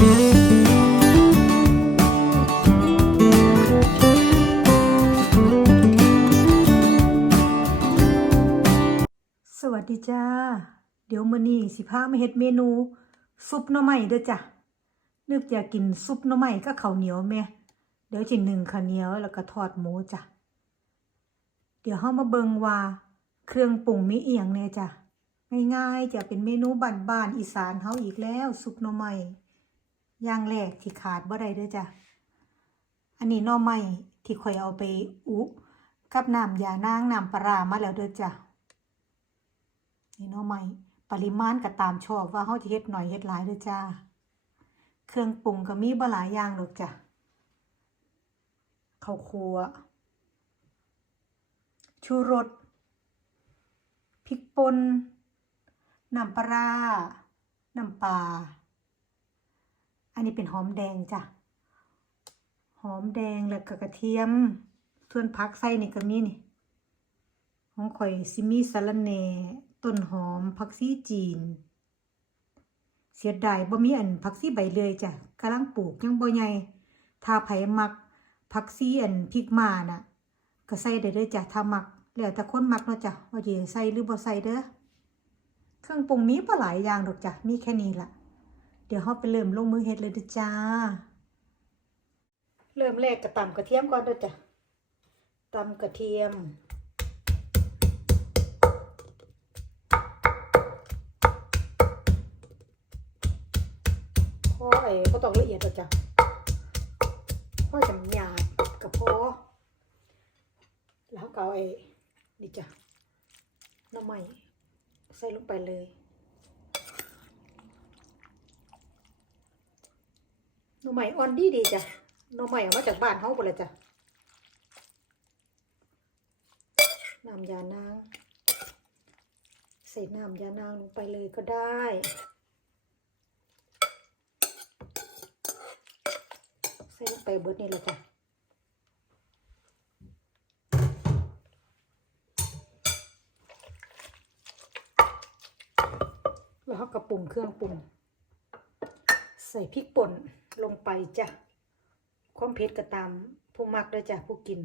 สวัสดีจ้า เดี๋ยวมื้อนี้สิพามาเฮ็ดเมนู ซุปหน่อไม้เด้อจ้ะนึกอยากกินซุปหน่อไม้กับข้าวเหนียวแม่เดี๋ยวจินึ่งข้าวเหนียวแล้วก็ทอดหมูจ้ะเดี๋ยวเฮามาเบิงว่า เครื่องปรุงมีอียงแน่จ้ะง่ายๆจะเป็นเมนูบ้านๆอีสานเฮาอีกแล้ว ซุปหน่อไม้ อย่างแรกที่ขาดบ่ได้เด้อจ้ะ อันนี้น่อไม้ที่ข่อยเอาไปอุกับน้ำยานางน้ำปลาร้ามาแล้วเด้อจ้ะ นี่นาะใหม่ปริมาณก็ตามชอบว่าเฮาจะเฮ็ดหน่อยเฮ็ดหลายเด้อจ้า เครื่องปรุงก็มีบ่หลายอย่างดอกจ้ะข้าวคั่วชูรสพริกป่นน้ำปลา น้ำปลา อันนี้เป็นหอมแดงจ้ะ หอมแดงแล้วก็กระเทียม ส่วนผักใส่นี่ก็มีนี่ ของข่อยซิมีสะระแหน่ต้นหอมผักชีจีน เสียดายบ่มีอันผักชีใบเลยจ้ะกำลังปลูกยังบ่ใหญ่ถ้าไผมักผักชีอันพริกมาน่ะ ก็ใส่ได้เด้อจ้ะถ้ามักแล้วแต่คนมักเนาะจ้ะว่าสิใส่หรือบ่ใส่เด้อเครื่องปรุงมีบ่หลายอย่างดอกจ้ะมีแค่นี้ล่ะ เดี๋ยวเฮาไปเริ่มลงมือเฮ็ดเลยเด้จ้า เริ่มแรกก็ตำกระเทียมก่อนเด้อจ้ะตำกระเทียมพอไอ้ก็ต้องละเอียดแล้วจ้ะพอจำหยาบกับพอแล้วก็เอาไอ้นี่จ้ะน้ำใหม่ใส่ลงไปเลย หน้ำใหม่อ่อนดีดีจ้ะหน้ำใหม่เอามาจากบ้านเฮาไปเลยจ้ะน้ำยานางใส่น้ำยานางลงไปเลยก็ได้ใส่ลงไปเบิดนี่แหละจ้ะแล้วเขากระปรุงเครื่องปรุง ใส่พริกป่น ลงไปจ้ะความเผ็ดก็ตาม ผู้มักเลยจ้ะผู้กิน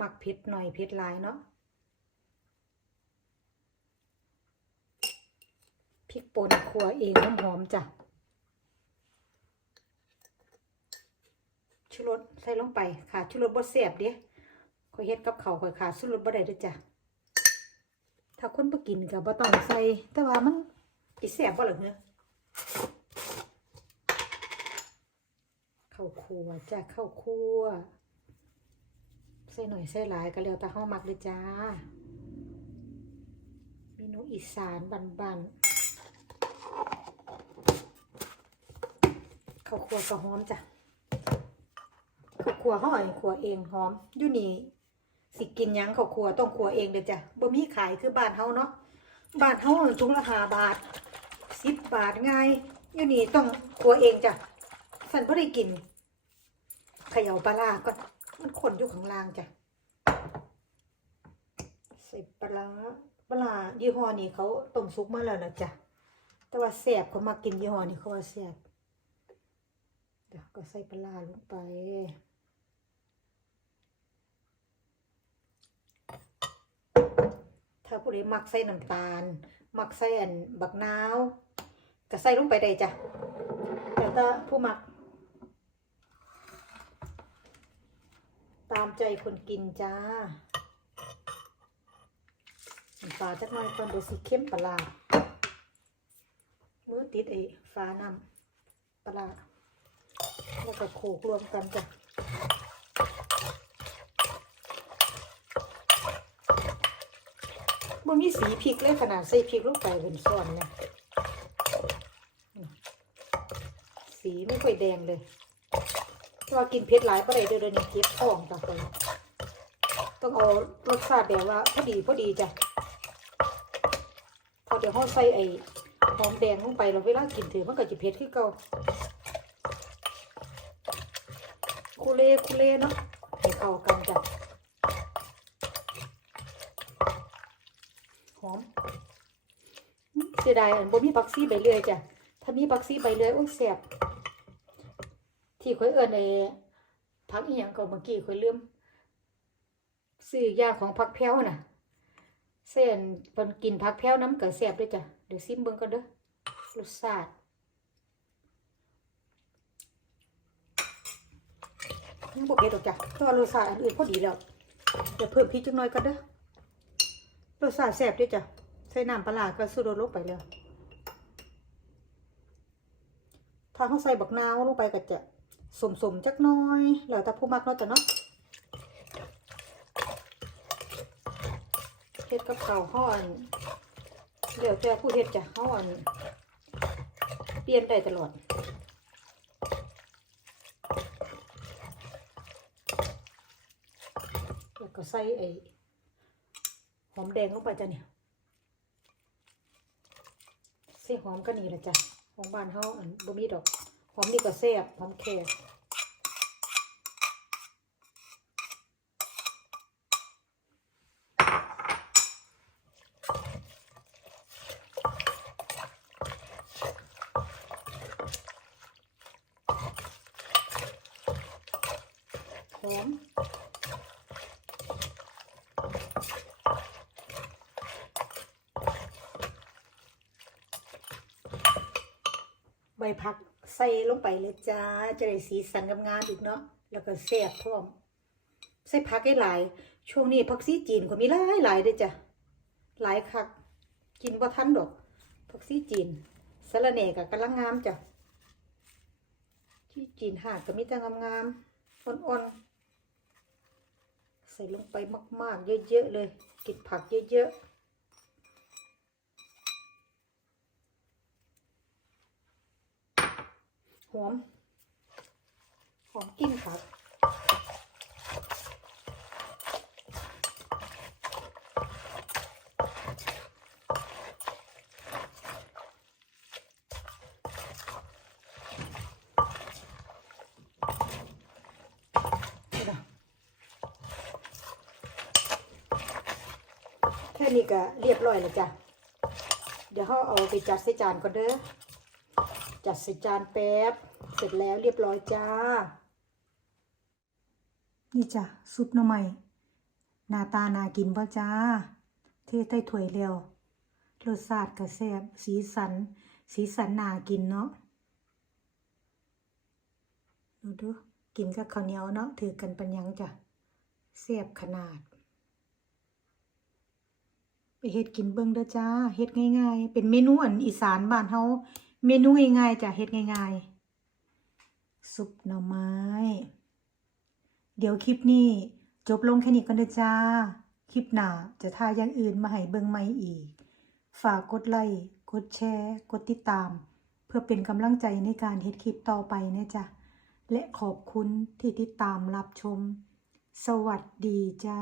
มักเผ็ดหน่อยเผ็ดหลายเนาะพริกป่นขัวเองหอมๆจ้ะชูรสใส่ลงไปขาดชูรสบ่แซ่บเด้ข่อยเฮ็ดกับเขาข่อยขาดชูรสบ่ได้ด้อจ้ะถ้าคนบ่กินก็บ่ต้องใส่แต่ว่ามันสิแซ่บบ่ล่ะเฮ้อ ข้าวคั่วจ้ะข้าวคั่วใส่หน่อยใส่หลายก็แล้วแต่เฮามักเลยจ้าเมนูอีสานบ้านๆข้าวคั่วก็หอมจ้ะข้าวคั่วเฮาไอ้คั่วเองหอมอยู่นี่สิกินยังข้าวคั่วต้องคั่วเองเด้อจ้ะบ่มีขายคือบ้านเฮาเนาะบ้านเฮาถุงละ5บาท10บบาทง่ายอยู่นี่ต้องคั่วเองจ้ะ สันบ่ได้กินเขย่าปลาร้าก่อนมันข้นอยู่ข้างล่างจ้ะใส่ปลาร้าปลาร้ายี่ห้อนี้เขาต้มซุกมาแล้วนะจ้ะแต่ว่าแซ่บเขามากินยี่ห้อนี้เขาว่าแซ่บเดี๋ยวก็ใส่ปลาร้าลงไปถ้าผู้ใดมักใส่น้ำตาล มักใส่อันบักนาวก็ใส่ลงไปได้จ้ะแต่ถ้าผู้มัก ตามใจคนกินจ้าน้ำปลาจักหน่อยก่อนเดี๋ยวสิเข้มปลามือติดไอ้ฟ้าน้ำปลาแล้วก็โขลกรวมกันจ้ะมันมีสีพริกเลยขนาดใส่พริกลงไปเป็นส่วนเนี่ยสีไม่ค่อยแดงเลย เพราว่ากินเผ็ดหลายก็ได้เดี๋ยวนี้เจ็บท้องจ้ะคนต้องเอารสชาติแบบว่าพอดีพอดีจ้ะพอเดี๋ยวเขาใส่ไอ้หอมแดงลงไปเราเวลากินถือมันก็จะเผ็ดขึ้นเก่าคูเล่คูเล่เนาะให้เข้ากันจ้ะหอมเสียดายอันบ่มีผักซีใบเลื่อยจ้ะถ้ามีผักซีใบเลื่อยโอ้ยแซ่บ ที่ข่อยเอิ้นไอ้ผักอีหยังก็เมื่อกี้ข่อยลืมซื้อยาของผักแพ้วน่ะเส้นเพิ่นกินผักแพ้วน้ำก็แซ่บด้วยจ้ะเดี๋ยวซิมเบิ่งก่อนเด้อรสชาติยังบ่เผ็ดอกจ้ะเพราะว่ารสชาติอันอื่นพอดีแล้วเดี๋ยวเพิ่มพริกจักหน่อยก่อนเด้อรสชาติแซ่บด้วยจ้ะใส่น้ำปลาร้าก็สูดลงไปแล้วถ้าเขาใส่บักนาวลงไปก็จะ สมสมจักน้อย แล้วแต่ผู้มักเนาะจ้ะเนาะเฮ็ดกับข้าวฮ้อนเดี๋ยวแต่ผู้เฮ็ดจะฮ้อนเปลี่ยนได้ตลอดแล้วก็ใส่ไอ้หอมแดงลงไปจ้ะเนี่ยใส่หอมก็นี่แหละจ้ะของบ้านเฮาอันบ่มีดอก หอมนี่ก็แซ่บหอมแขกหอมใบผัก ใส่ลงไปเลยจ้า จะได้สีสันงามอีกเนาะ แล้วก็แซ่บพร้อม ใส่ผักให้หลาย ช่วงนี้ผักซีจีนก็มีหลายหลายเด้อจ้ะ หลายคัก กินบ่ทันดอก ผักซีจีนสะระแหน่ก็กำลังงามจ้ะที่จีนหากก็มีแต่งามๆอ่อนๆ ใส่ลงไปมากๆ เยอะๆเลย กินผักเยอะๆ หอม หอมกลิ่นผักนี่นะแค่นี้ก็เรียบร้อยแล้วจ้ะ เดี๋ยวเขาเอาไปจัดใส่จานก่อนเด้อ จัดใส่จานแป๊บ เสร็จแล้วเรียบร้อยจ้า นี่จ้ะซุปหน่อไม้นาตานากินป่ะจ้า เทใส่ถ้วยเร็วรสชาติก็แซ่บสีสัน สีสันนากินเนาะดูดูกินกับข้าวเหนียวเนาะถือกันปัญญังจ้ะแซ่บขนาด ไปเฮ็ดกินเบิ่งเด้อจ้าเฮ็ดง่าย ๆ เป็นเมนูอันอีสานบ้านเฮาเมนูง่ายๆจ้ะเฮ็ดง่าย ๆ ซุปหน่อไม้ เดี๋ยวคลิปนี้จบลงแค่นี้ก่อนเด้อจ้า คลิปหน้าจะทาอย่างอื่นมาให้เบิ่งใหม่อีก ฝากกดไลค์ กดแชร์ กดติดตาม เพื่อเป็นกำลังใจในการเฮ็ดคลิปต่อไปนะจ๊ะ และขอบคุณที่ติดตามรับชม สวัสดีจ้า